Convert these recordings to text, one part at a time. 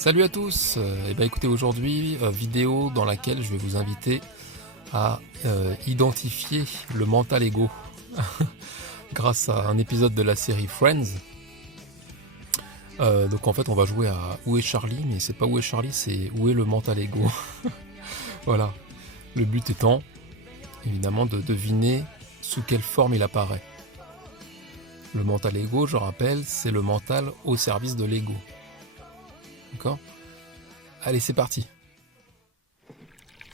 Salut à tous. Écoutez, aujourd'hui, vidéo dans laquelle je vais vous inviter à identifier le mental ego grâce à un épisode de la série Friends. Donc en fait on va jouer à Où est Charlie, mais c'est pas Où est Charlie, c'est Où est le mental ego. Voilà. Le but étant évidemment de deviner sous quelle forme il apparaît. Le mental ego, je rappelle, c'est le mental au service de l'ego. D'accord ? Allez, c'est parti.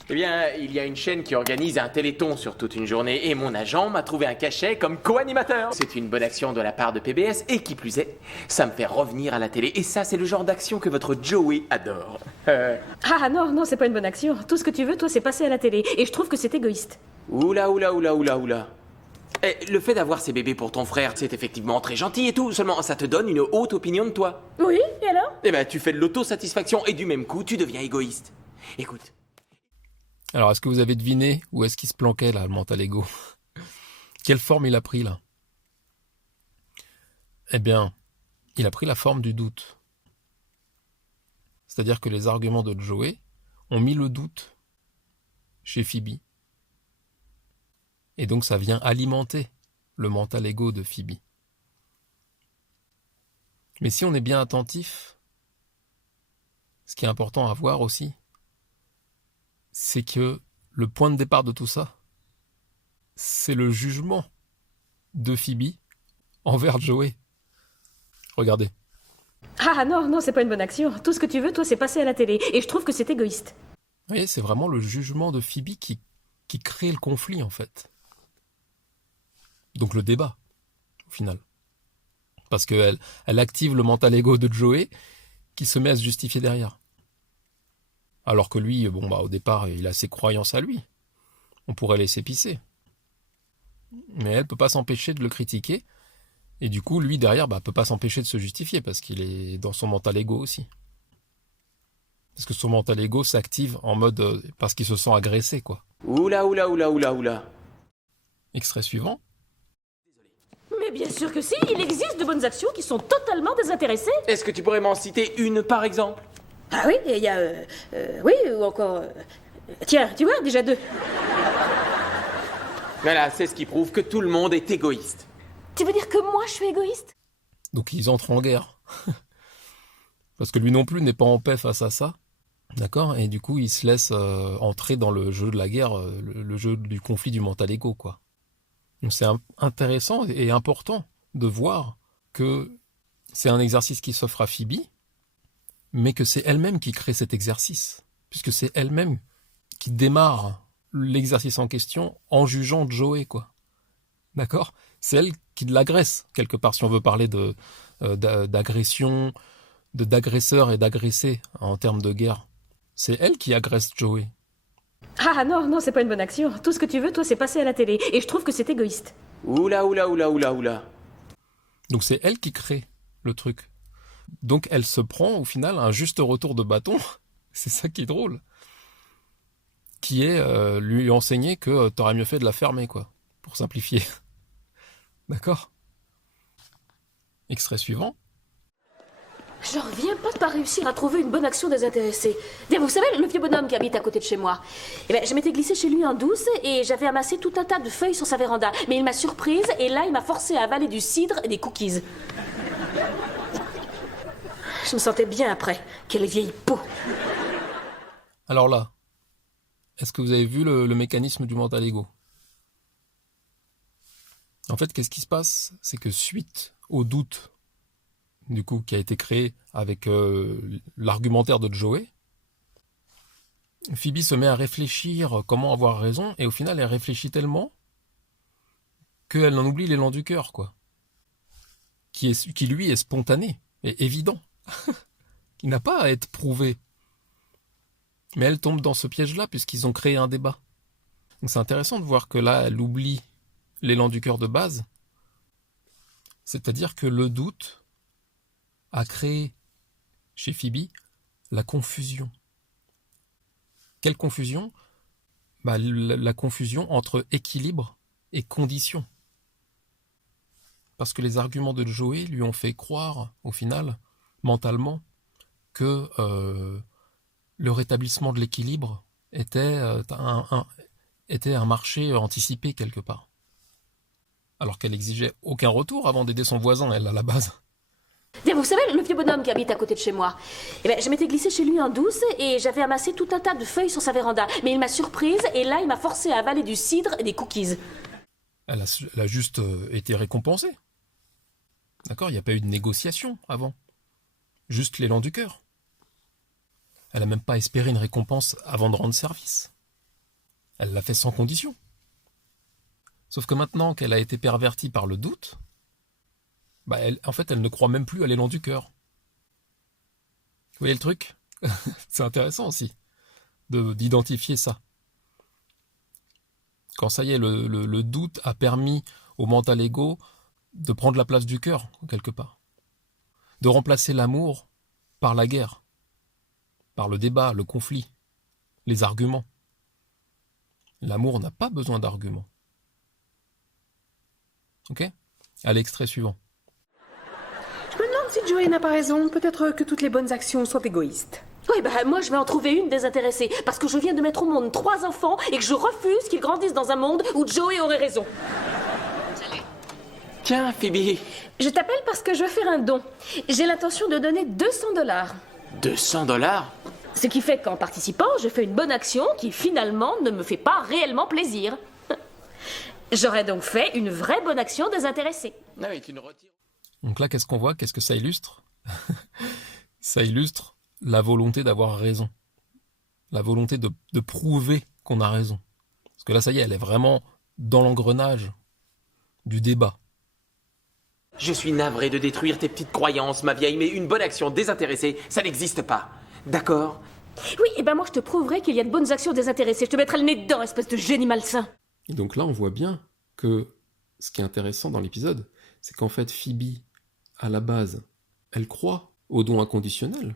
Eh bien, il y a une chaîne qui organise un téléthon sur toute une journée et mon agent m'a trouvé un cachet comme co-animateur. C'est une bonne action de la part de PBS et qui plus est, ça me fait revenir à la télé. Et ça, c'est le genre d'action que votre Joey adore. Ah non, c'est pas une bonne action. Tout ce que tu veux, toi, c'est passer à la télé. Et je trouve que c'est égoïste. Oula. Le fait d'avoir ces bébés pour ton frère, c'est effectivement très gentil et tout, seulement ça te donne une haute opinion de toi. Oui, et alors? Eh ben, tu fais de l'autosatisfaction et du même coup, tu deviens égoïste. Écoute. Alors, est-ce que vous avez deviné où est-ce qu'il se planquait, là, le mental ego? Quelle forme il a pris, là? Eh bien, il a pris la forme du doute. C'est-à-dire que les arguments de Joey ont mis le doute chez Phoebe. Et donc, ça vient alimenter le mental ego de Phoebe. Mais si on est bien attentif, ce qui est important à voir aussi, c'est que le point de départ de tout ça, c'est le jugement de Phoebe envers Joey. Regardez. Ah non, c'est pas une bonne action. Tout ce que tu veux, toi, c'est passer à la télé. Et je trouve que c'est égoïste. Vous voyez, c'est vraiment le jugement de Phoebe qui crée le conflit, en fait. Donc le débat, au final. Parce qu'elle active le mental ego de Joey qui se met à se justifier derrière. Alors que lui, au départ, il a ses croyances à lui. On pourrait laisser pisser. Mais elle peut pas s'empêcher de le critiquer. Et du coup, lui, derrière, peut pas s'empêcher de se justifier parce qu'il est dans son mental ego aussi. Parce que son mental ego s'active en mode parce qu'il se sent agressé, quoi. Oula. Extrait suivant. Mais bien sûr que si, il existe de bonnes actions qui sont totalement désintéressées. Est-ce que tu pourrais m'en citer une, par exemple? Ah oui, il y a... oui, ou encore... tiens, tu vois, déjà deux. Voilà, c'est ce qui prouve que tout le monde est égoïste. Tu veux dire que moi, je suis égoïste? Donc ils entrent en guerre. Parce que lui non plus n'est pas en paix face à ça. D'accord? Et du coup, il se laisse entrer dans le jeu de la guerre, le jeu du conflit du mental ego, quoi. Donc c'est intéressant et important de voir que c'est un exercice qui s'offre à Phoebe, mais que c'est elle-même qui crée cet exercice, puisque c'est elle-même qui démarre l'exercice en question en jugeant Joey, quoi. D'accord? C'est elle qui l'agresse, quelque part, si on veut parler d'agression, d'agresseur et d'agressé en termes de guerre. C'est elle qui agresse Joey. Ah non, c'est pas une bonne action. Tout ce que tu veux, toi, c'est passer à la télé. Et je trouve que c'est égoïste. Oula. Donc c'est elle qui crée le truc. Donc elle se prend au final un juste retour de bâton, c'est ça qui est drôle, qui est lui enseigner que t'aurais mieux fait de la fermer, quoi, pour simplifier. D'accord ? Extrait suivant. J'en reviens pas de pas réussir à trouver une bonne action désintéressée. Vous savez, le vieux bonhomme qui habite à côté de chez moi. Je m'étais glissée chez lui en douce et j'avais amassé tout un tas de feuilles sur sa véranda. Mais il m'a surprise et là, il m'a forcé à avaler du cidre et des cookies. Je me sentais bien après. Quelle vieille peau. Alors là, est-ce que vous avez vu le mécanisme du mental ego ? En fait, qu'est-ce qui se passe ? C'est que suite au doute, du coup, qui a été créé avec l'argumentaire de Joey, Phoebe se met à réfléchir comment avoir raison, et au final, elle réfléchit tellement qu'elle en oublie l'élan du cœur, quoi. Qui lui est spontané et évident, qui n'a pas à être prouvé. Mais elle tombe dans ce piège-là, puisqu'ils ont créé un débat. Donc c'est intéressant de voir que là, elle oublie l'élan du cœur de base, c'est-à-dire que le doute a créé chez Phoebe la confusion. Quelle confusion ? La confusion entre équilibre et condition. Parce que les arguments de Joey lui ont fait croire, au final, mentalement, que le rétablissement de l'équilibre était un marché anticipé quelque part. Alors qu'elle exigeait aucun retour avant d'aider son voisin, elle, à la base. Bien, vous savez, le vieux bonhomme qui habite à côté de chez moi, je m'étais glissée chez lui en douce et j'avais amassé tout un tas de feuilles sur sa véranda. Mais il m'a surprise et là, il m'a forcé à avaler du cidre et des cookies. Elle a juste été récompensée. D'accord? Il n'y a pas eu de négociation avant. Juste l'élan du cœur. Elle n'a même pas espéré une récompense avant de rendre service. Elle l'a fait sans condition. Sauf que maintenant qu'elle a été pervertie par le doute, en fait, elle ne croit même plus à l'élan du cœur. Vous voyez le truc? C'est intéressant aussi d'identifier ça. Quand ça y est, le doute a permis au mental ego de prendre la place du cœur, quelque part. De remplacer l'amour par la guerre, par le débat, le conflit, les arguments. L'amour n'a pas besoin d'arguments. Ok? À l'extrait suivant. Je me demande si Joey n'a pas raison. Peut-être que toutes les bonnes actions sont égoïstes. Oui, moi je vais en trouver une désintéressée, parce que je viens de mettre au monde 3 enfants et que je refuse qu'ils grandissent dans un monde où Joey aurait raison. Tiens, Phoebe. Je t'appelle parce que je veux faire un don. J'ai l'intention de donner $200. 200 $? Ce qui fait qu'en participant, je fais une bonne action qui finalement ne me fait pas réellement plaisir. J'aurais donc fait une vraie bonne action désintéressée. Ah oui, tu ne retires. Donc là, qu'est-ce qu'on voit? Qu'est-ce que ça illustre? Ça illustre la volonté d'avoir raison. La volonté de prouver qu'on a raison. Parce que là, ça y est, elle est vraiment dans l'engrenage du débat. Je suis navré de détruire tes petites croyances, ma vieille, mais une bonne action désintéressée, ça n'existe pas. D'accord? Oui, moi je te prouverai qu'il y a de bonnes actions désintéressées. Je te mettrai le nez dedans, espèce de génie malsain. Et donc là, on voit bien que ce qui est intéressant dans l'épisode, c'est qu'en fait, Phoebe, à la base, elle croit au don inconditionnel.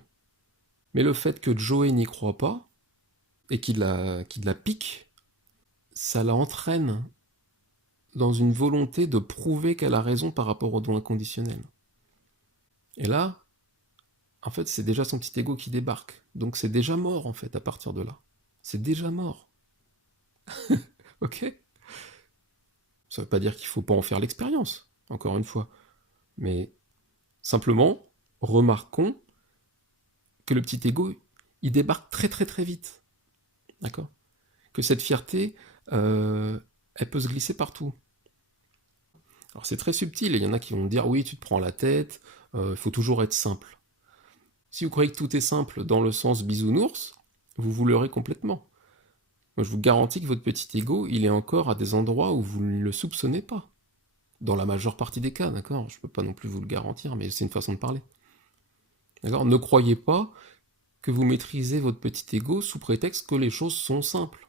Mais le fait que Joey n'y croit pas, et qu'il la pique, ça la entraîne dans une volonté de prouver qu'elle a raison par rapport au don inconditionnel. Et là, en fait, c'est déjà son petit ego qui débarque. Donc c'est déjà mort, en fait, à partir de là. C'est déjà mort. Ok? Ça veut pas dire qu'il faut pas en faire l'expérience, encore une fois. Mais simplement, remarquons que le petit ego, il débarque très très très vite. D'accord? Que cette fierté, elle peut se glisser partout. Alors c'est très subtil, et il y en a qui vont me dire, oui, tu te prends la tête, il faut toujours être simple. Si vous croyez que tout est simple dans le sens bisounours, vous leurrez complètement. Moi, je vous garantis que votre petit ego, il est encore à des endroits où vous ne le soupçonnez pas. Dans la majeure partie des cas, d'accord? Je ne peux pas non plus vous le garantir, mais c'est une façon de parler. D'accord? Ne croyez pas que vous maîtrisez votre petit ego sous prétexte que les choses sont simples.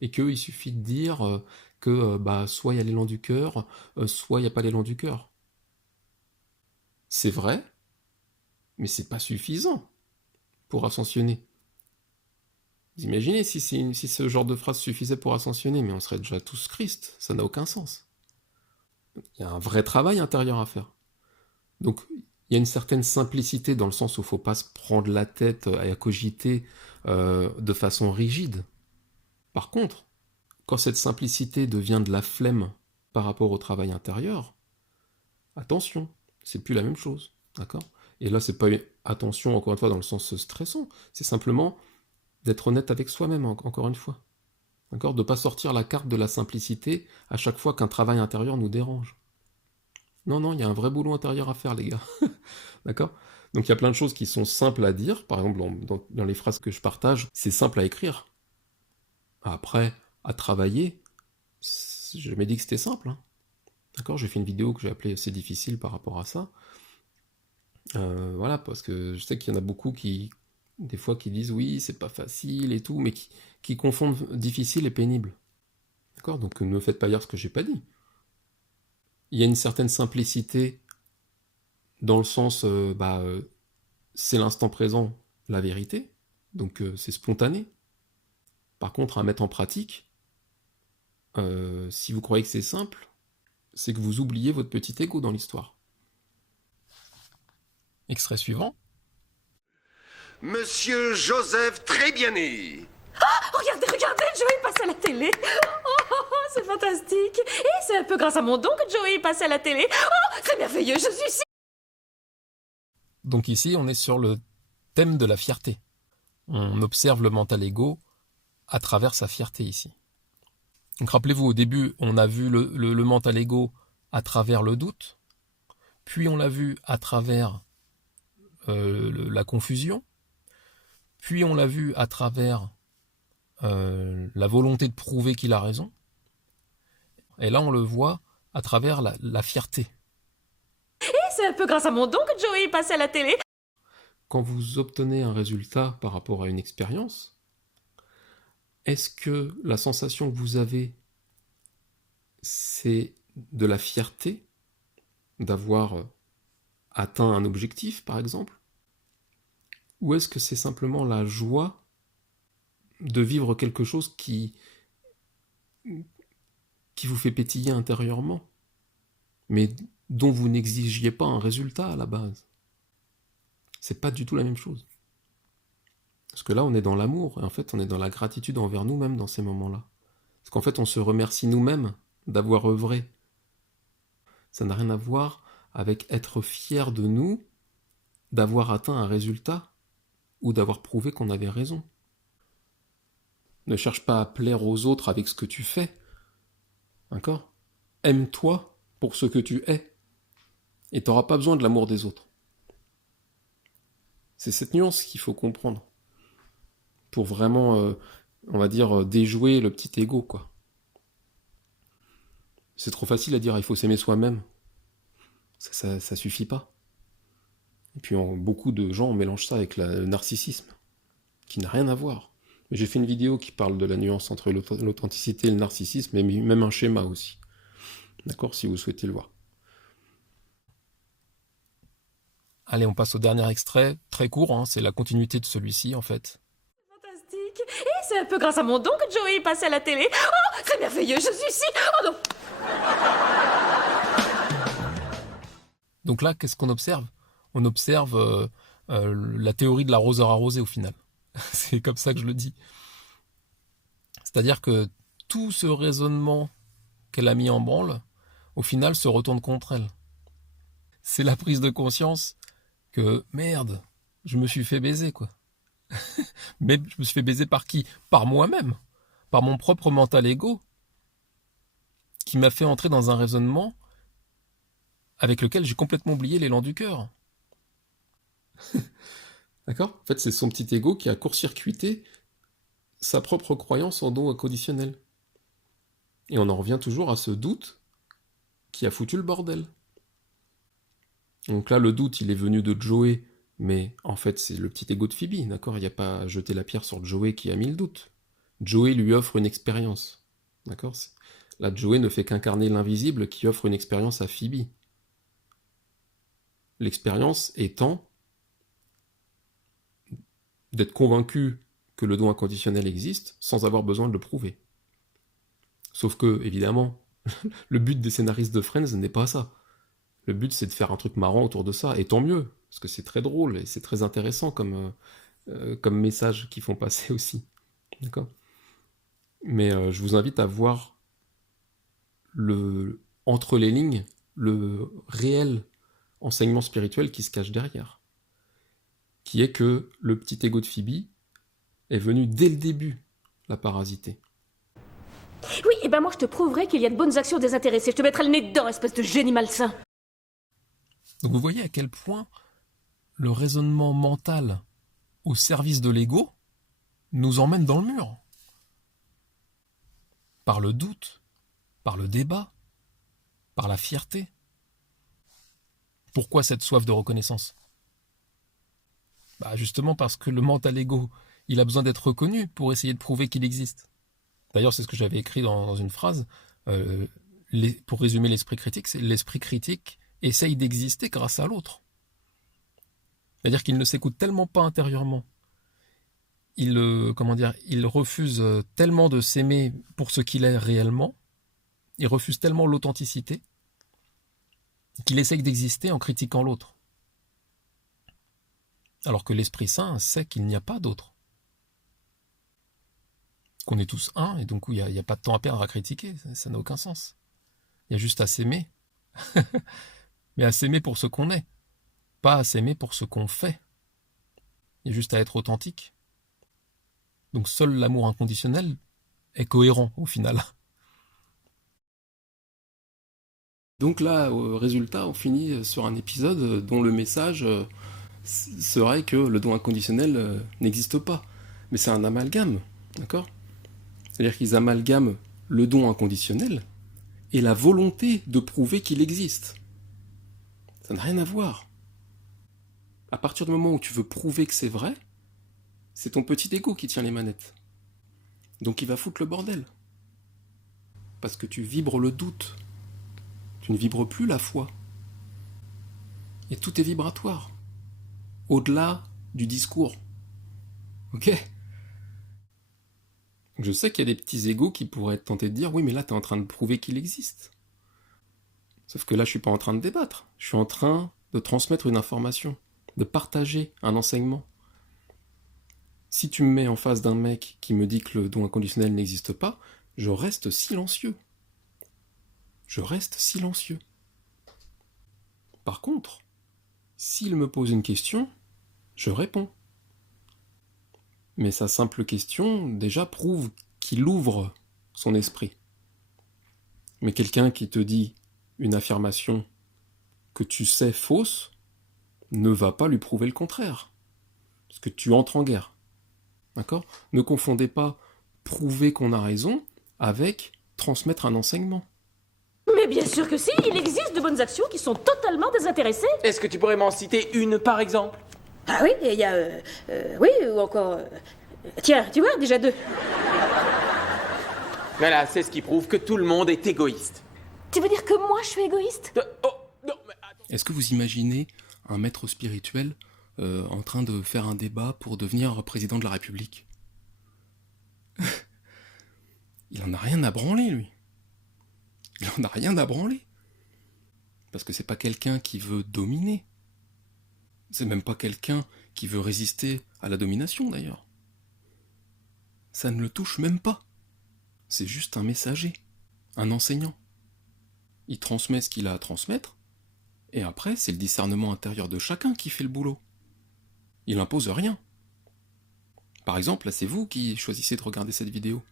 Et qu'il suffit de dire que soit il y a l'élan du cœur, soit il n'y a pas l'élan du cœur. C'est vrai, mais c'est pas suffisant pour ascensionner. Vous imaginez si ce genre de phrase suffisait pour ascensionner, mais on serait déjà tous Christ, ça n'a aucun sens. Il y a un vrai travail intérieur à faire. Donc il y a une certaine simplicité dans le sens où il ne faut pas se prendre la tête à cogiter de façon rigide. Par contre, quand cette simplicité devient de la flemme par rapport au travail intérieur, attention, c'est plus la même chose, d'accord? Et là, c'est pas attention, encore une fois, dans le sens stressant, c'est simplement d'être honnête avec soi-même, encore une fois. D'accord? De ne pas sortir la carte de la simplicité à chaque fois qu'un travail intérieur nous dérange. Non, il y a un vrai boulot intérieur à faire, les gars. D'accord? Donc il y a plein de choses qui sont simples à dire, par exemple dans les phrases que je partage, c'est simple à écrire. Après, à travailler, j'ai jamais dit que c'était simple. Hein. D'accord? J'ai fait une vidéo que j'ai appelée C'est difficile par rapport à ça. Voilà, parce que je sais qu'il y en a beaucoup des fois qui disent oui, c'est pas facile et tout, mais qui confondent difficile et pénible. D'accord? Donc ne me faites pas dire ce que j'ai pas dit. Il y a une certaine simplicité dans le sens, c'est l'instant présent, la vérité, donc c'est spontané. Par contre, à mettre en pratique, si vous croyez que c'est simple, c'est que vous oubliez votre petit ego dans l'histoire. Extrait suivant. Monsieur Joseph Trébianet. Regardez, regardez, Joey passe à la télé. C'est fantastique. Et c'est un peu grâce à mon don que Joey passe à la télé. C'est merveilleux, je suis si... Donc ici, on est sur le thème de la fierté. On observe le mental ego à travers sa fierté ici. Donc rappelez-vous, au début, on a vu le mental ego à travers le doute, puis on l'a vu à travers la confusion, puis on l'a vu à travers la volonté de prouver qu'il a raison, et là on le voit à travers la fierté. Et c'est un peu grâce à mon don que Joey passe à la télé. Quand vous obtenez un résultat par rapport à une expérience, est-ce que la sensation que vous avez, c'est de la fierté d'avoir atteint un objectif, par exemple? Ou est-ce que c'est simplement la joie de vivre quelque chose qui vous fait pétiller intérieurement, mais dont vous n'exigiez pas un résultat à la base? C'est pas du tout la même chose. Parce que là, on est dans l'amour, et en fait, on est dans la gratitude envers nous-mêmes dans ces moments-là. Parce qu'en fait, on se remercie nous-mêmes d'avoir œuvré. Ça n'a rien à voir avec être fier de nous, d'avoir atteint un résultat, ou d'avoir prouvé qu'on avait raison. Ne cherche pas à plaire aux autres avec ce que tu fais. D'accord ? Aime-toi pour ce que tu es. Et tu n'auras pas besoin de l'amour des autres. C'est cette nuance qu'il faut comprendre. Pour vraiment, on va dire, déjouer le petit ego, quoi. C'est trop facile à dire, il faut s'aimer soi-même. Ça suffit pas. Et puis beaucoup de gens mélangent ça avec le narcissisme, qui n'a rien à voir. J'ai fait une vidéo qui parle de la nuance entre l'authenticité et le narcissisme, et même un schéma aussi. D'accord, si vous souhaitez le voir. Allez, on passe au dernier extrait, très court, hein, c'est la continuité de celui-ci en fait. Fantastique. Et c'est un peu grâce à mon don que Joey passe à la télé. C'est merveilleux, je suis si... non. Donc là, qu'est-ce qu'on observe? On observe la théorie de l'arroseur arrosé au final. C'est comme ça que je le dis. C'est-à-dire que tout ce raisonnement qu'elle a mis en branle, au final, se retourne contre elle. C'est la prise de conscience que, merde, je me suis fait baiser, quoi. Mais je me suis fait baiser par qui? Par moi-même. Par mon propre mental ego, qui m'a fait entrer dans un raisonnement avec lequel j'ai complètement oublié l'élan du cœur. D'accord? En fait, c'est son petit ego qui a court-circuité sa propre croyance en don inconditionnel. Et on en revient toujours à ce doute qui a foutu le bordel. Donc là, le doute, il est venu de Joey, mais en fait, c'est le petit ego de Phoebe, d'accord? Il n'y a pas à jeter la pierre sur Joey qui a mis le doute. Joey lui offre une expérience, d'accord? Là, Joey ne fait qu'incarner l'invisible qui offre une expérience à Phoebe. L'expérience étant d'être convaincu que le don inconditionnel existe sans avoir besoin de le prouver. Sauf que, évidemment, le but des scénaristes de Friends n'est pas ça. Le but, c'est de faire un truc marrant autour de ça, et tant mieux, parce que c'est très drôle, et c'est très intéressant comme message qu'ils font passer aussi. D'accord ? Mais je vous invite à voir entre les lignes, le réel enseignement spirituel qui se cache derrière. Qui est que le petit ego de Phoebe est venu dès le début la parasiter. Oui, et ben moi je te prouverai qu'il y a de bonnes actions désintéressées. Je te mettrai le nez dedans, espèce de génie malsain. Donc vous voyez à quel point le raisonnement mental au service de l'ego nous emmène dans le mur. Par le doute, par le débat, par la fierté. Pourquoi cette soif de reconnaissance? Justement parce que le mental ego, il a besoin d'être reconnu pour essayer de prouver qu'il existe. D'ailleurs, c'est ce que j'avais écrit dans une phrase. Pour résumer l'esprit critique, c'est l'esprit critique essaye d'exister grâce à l'autre. C'est-à-dire qu'il ne s'écoute tellement pas intérieurement. Il refuse tellement de s'aimer pour ce qu'il est réellement. Il refuse tellement l'authenticité qu'il essaye d'exister en critiquant l'autre. Alors que l'Esprit Saint sait qu'il n'y a pas d'autre. Qu'on est tous un, et donc il n'y a pas de temps à perdre à critiquer, ça n'a aucun sens. Il y a juste à s'aimer. Mais à s'aimer pour ce qu'on est, pas à s'aimer pour ce qu'on fait. Il y a juste à être authentique. Donc seul l'amour inconditionnel est cohérent au final. Donc là, au résultat, on finit sur un épisode dont le message serait que le don inconditionnel n'existe pas. Mais c'est un amalgame, d'accord ? C'est-à-dire qu'ils amalgament le don inconditionnel et la volonté de prouver qu'il existe. Ça n'a rien à voir. À partir du moment où tu veux prouver que c'est vrai, c'est ton petit ego qui tient les manettes. Donc il va foutre le bordel. Parce que tu vibres le doute. Tu ne vibres plus la foi. Et tout est vibratoire. Au-delà du discours. Ok ? Je sais qu'il y a des petits égos qui pourraient être tentés de dire « Oui, mais là, tu es en train de prouver qu'il existe. » Sauf que là, je suis pas en train de débattre. Je suis en train de transmettre une information, de partager un enseignement. Si tu me mets en face d'un mec qui me dit que le don inconditionnel n'existe pas, je reste silencieux. Je reste silencieux. Par contre, s'il me pose une question, je réponds. Mais sa simple question, déjà, prouve qu'il ouvre son esprit. Mais quelqu'un qui te dit une affirmation que tu sais fausse, ne va pas lui prouver le contraire. Parce que tu entres en guerre. D'accord ? Ne confondez pas prouver qu'on a raison avec transmettre un enseignement. Mais bien sûr que si, il existe de bonnes actions qui sont totalement désintéressées. Est-ce que tu pourrais m'en citer une, par exemple? Ah oui, il y a... oui, ou encore... tiens, tu vois, déjà 2. Voilà, c'est ce qui prouve que tout le monde est égoïste. Tu veux dire que moi, je suis égoïste? Oh, non, mais attends. Est-ce que vous imaginez un maître spirituel en train de faire un débat pour devenir président de la République? Il en a rien à branler, lui. Il en a rien à branler. Parce que c'est pas quelqu'un qui veut dominer. C'est même pas quelqu'un qui veut résister à la domination, d'ailleurs. Ça ne le touche même pas. C'est juste un messager, un enseignant. Il transmet ce qu'il a à transmettre, et après, c'est le discernement intérieur de chacun qui fait le boulot. Il impose rien. Par exemple, là, c'est vous qui choisissez de regarder cette vidéo.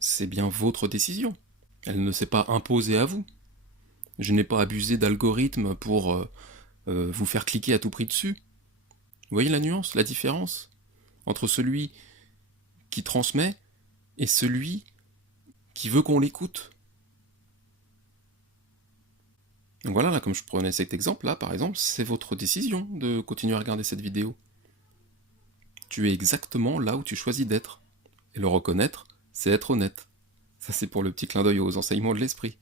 C'est bien votre décision. Elle ne s'est pas imposée à vous. Je n'ai pas abusé d'algorithmes pour vous faire cliquer à tout prix dessus. Vous voyez la nuance, la différence entre celui qui transmet et celui qui veut qu'on l'écoute. Donc voilà, là, comme je prenais cet exemple, là, par exemple, c'est votre décision de continuer à regarder cette vidéo. Tu es exactement là où tu choisis d'être. Et le reconnaître, c'est être honnête. Ça, c'est pour le petit clin d'œil aux enseignements de l'esprit.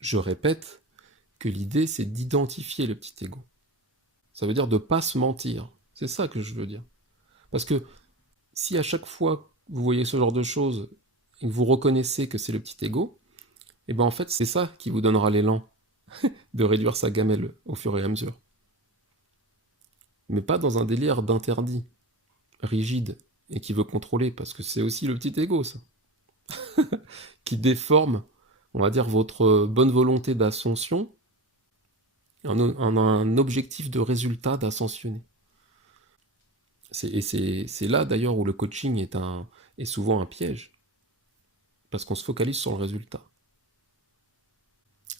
Je répète que l'idée, c'est d'identifier le petit ego. Ça veut dire de ne pas se mentir. C'est ça que je veux dire. Parce que si à chaque fois que vous voyez ce genre de choses et que vous reconnaissez que c'est le petit ego, et ben en fait, c'est ça qui vous donnera l'élan de réduire sa gamelle au fur et à mesure. Mais pas dans un délire d'interdit, rigide, et qui veut contrôler, parce que c'est aussi le petit ego, ça. Qui déforme, on va dire, votre bonne volonté d'ascension en un objectif de résultat d'ascensionner. C'est là, d'ailleurs, où le coaching est souvent un piège. Parce qu'on se focalise sur le résultat.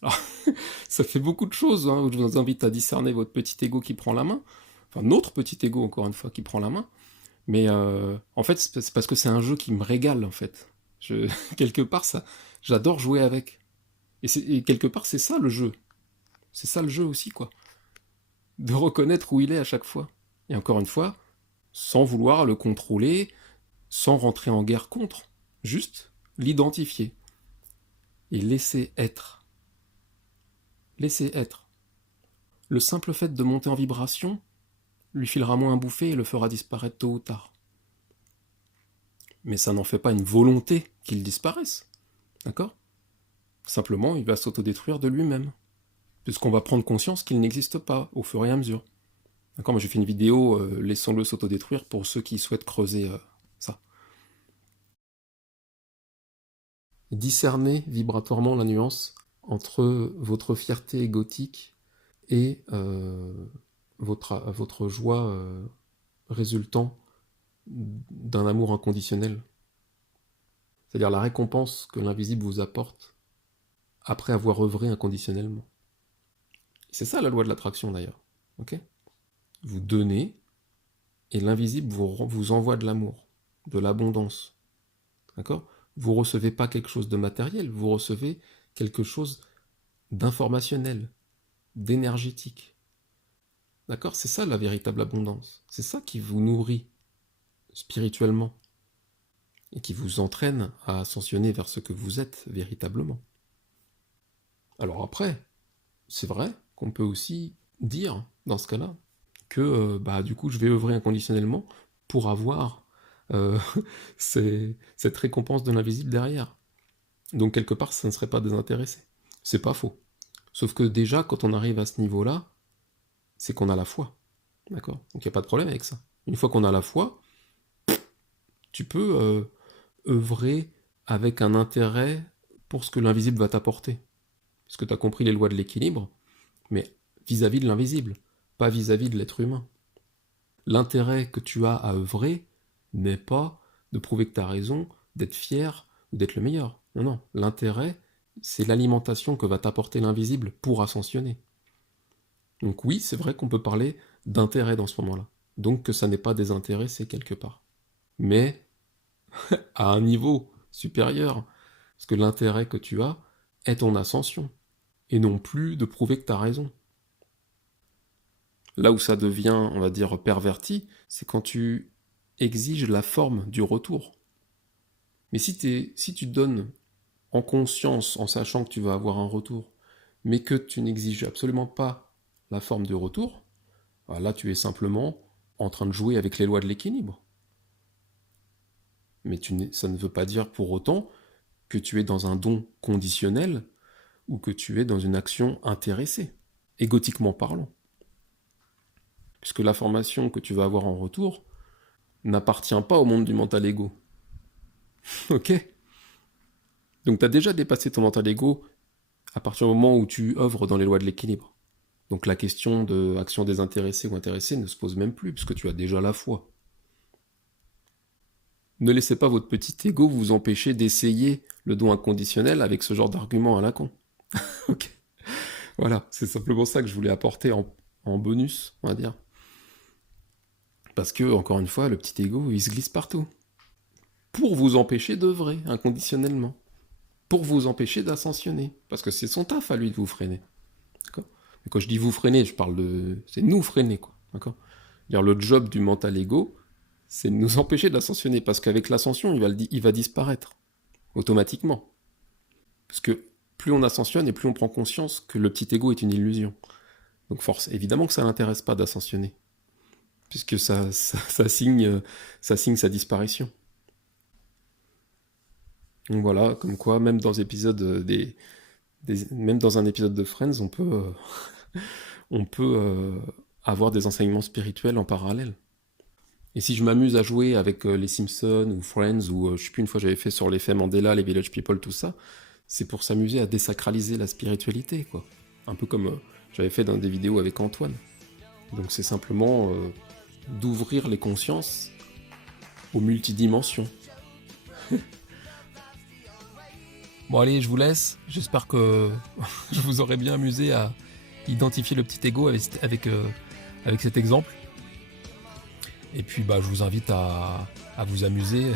Alors, ça fait beaucoup de choses, hein, où je vous invite à discerner votre petit ego qui prend la main. Enfin, notre petit ego, encore une fois, qui prend la main. Mais en fait, c'est parce que c'est un jeu qui me régale, en fait. Quelque part, j'adore jouer avec. Et quelque part, c'est ça le jeu. C'est ça le jeu aussi, quoi. De reconnaître où il est à chaque fois. Et encore une fois, sans vouloir le contrôler, sans rentrer en guerre contre. Juste l'identifier. Et laisser être. Laisser être. Le simple fait de monter en vibration lui filera moins un bouffé et le fera disparaître tôt ou tard. Mais ça n'en fait pas une volonté qu'il disparaisse. D'accord ? Simplement, il va s'autodétruire de lui-même. puisqu'on va prendre conscience qu'il n'existe pas au fur et à mesure. D'accord, moi j'ai fait une vidéo, laissons-le s'autodétruire pour ceux qui souhaitent creuser ça. Discernez vibratoirement la nuance entre votre fierté égotique et votre joie résultant d'un amour inconditionnel. C'est-à-dire la récompense que l'invisible vous apporte après avoir œuvré inconditionnellement. C'est ça la loi de l'attraction d'ailleurs. Ok ? Vous donnez et l'invisible vous envoie de l'amour, de l'abondance. D'accord ? Vous ne recevez pas quelque chose de matériel, vous recevez quelque chose d'informationnel, d'énergétique. D'accord ? C'est ça la véritable abondance. C'est ça qui vous nourrit spirituellement et qui vous entraîne à ascensionner vers ce que vous êtes véritablement. Alors après, c'est vrai qu'on peut aussi dire, dans ce cas-là, que du coup je vais œuvrer inconditionnellement pour avoir cette récompense de l'invisible derrière. Donc quelque part, ça ne serait pas désintéressé. C'est pas faux. Sauf que déjà, quand on arrive à ce niveau-là, c'est qu'on a la foi. D'accord ? Donc il n'y a pas de problème avec ça. Une fois qu'on a la foi, tu peux œuvrer avec un intérêt pour ce que l'invisible va t'apporter. Parce que tu as compris les lois de l'équilibre, mais vis-à-vis de l'invisible, pas vis-à-vis de l'être humain. L'intérêt que tu as à œuvrer n'est pas de prouver que tu as raison, d'être fier ou d'être le meilleur. Non, non. L'intérêt, c'est l'alimentation que va t'apporter l'invisible pour ascensionner. Donc oui, c'est vrai qu'on peut parler d'intérêt dans ce moment-là. Donc que ça n'est pas désintéressé quelque part. Mais à un niveau supérieur. Parce que l'intérêt que tu as est ton ascension. Et non plus de prouver que tu as raison. Là où ça devient, on va dire, perverti, c'est quand tu exiges la forme du retour. Mais si tu donnes en conscience, en sachant que tu vas avoir un retour, mais que tu n'exiges absolument pas la forme du retour, là tu es simplement en train de jouer avec les lois de l'équilibre. Mais ça ne veut pas dire pour autant que tu es dans un don conditionnel ou que tu es dans une action intéressée, égotiquement parlant. Puisque l'information que tu vas avoir en retour n'appartient pas au monde du mental ego. Ok ? Donc tu as déjà dépassé ton mental ego à partir du moment où tu œuvres dans les lois de l'équilibre. Donc la question de action désintéressée ou intéressée ne se pose même plus, puisque tu as déjà la foi. Ne laissez pas votre petit ego vous empêcher d'essayer le don inconditionnel avec ce genre d'argument à la con. Ok ? Voilà, c'est simplement ça que je voulais apporter en bonus, on va dire. Parce que, encore une fois, le petit ego, il se glisse partout. Pour vous empêcher d'œuvrer inconditionnellement. Pour vous empêcher d'ascensionner. Parce que c'est son taf à lui de vous freiner. D'accord ? Mais quand je dis vous freiner, je parle de... C'est nous freiner, quoi. D'accord ? C'est-à-dire le job du mental ego, c'est de nous empêcher d'ascensionner. Parce qu'avec l'ascension, il va disparaître. Automatiquement. Parce que plus on ascensionne et plus on prend conscience que le petit ego est une illusion. Donc évidemment que ça l'intéresse pas d'ascensionner. Puisque ça signe sa disparition. Donc voilà, comme quoi, même dans même dans un épisode de Friends, on peut avoir des enseignements spirituels en parallèle. Et si je m'amuse à jouer avec les Simpsons ou Friends, ou je sais plus, une fois j'avais fait sur l'effet Mandela, les Village People, tout ça, c'est pour s'amuser à désacraliser la spiritualité, quoi. Un peu comme j'avais fait dans des vidéos avec Antoine. Donc c'est simplement d'ouvrir les consciences aux multidimensions. Bon allez, je vous laisse. J'espère que je vous aurai bien amusé à identifier le petit ego avec cet exemple. Et puis je vous invite à vous amuser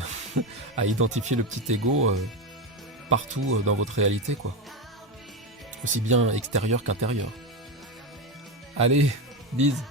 à identifier le petit ego partout dans votre réalité, quoi. Aussi bien extérieur qu'intérieur. Allez, bise.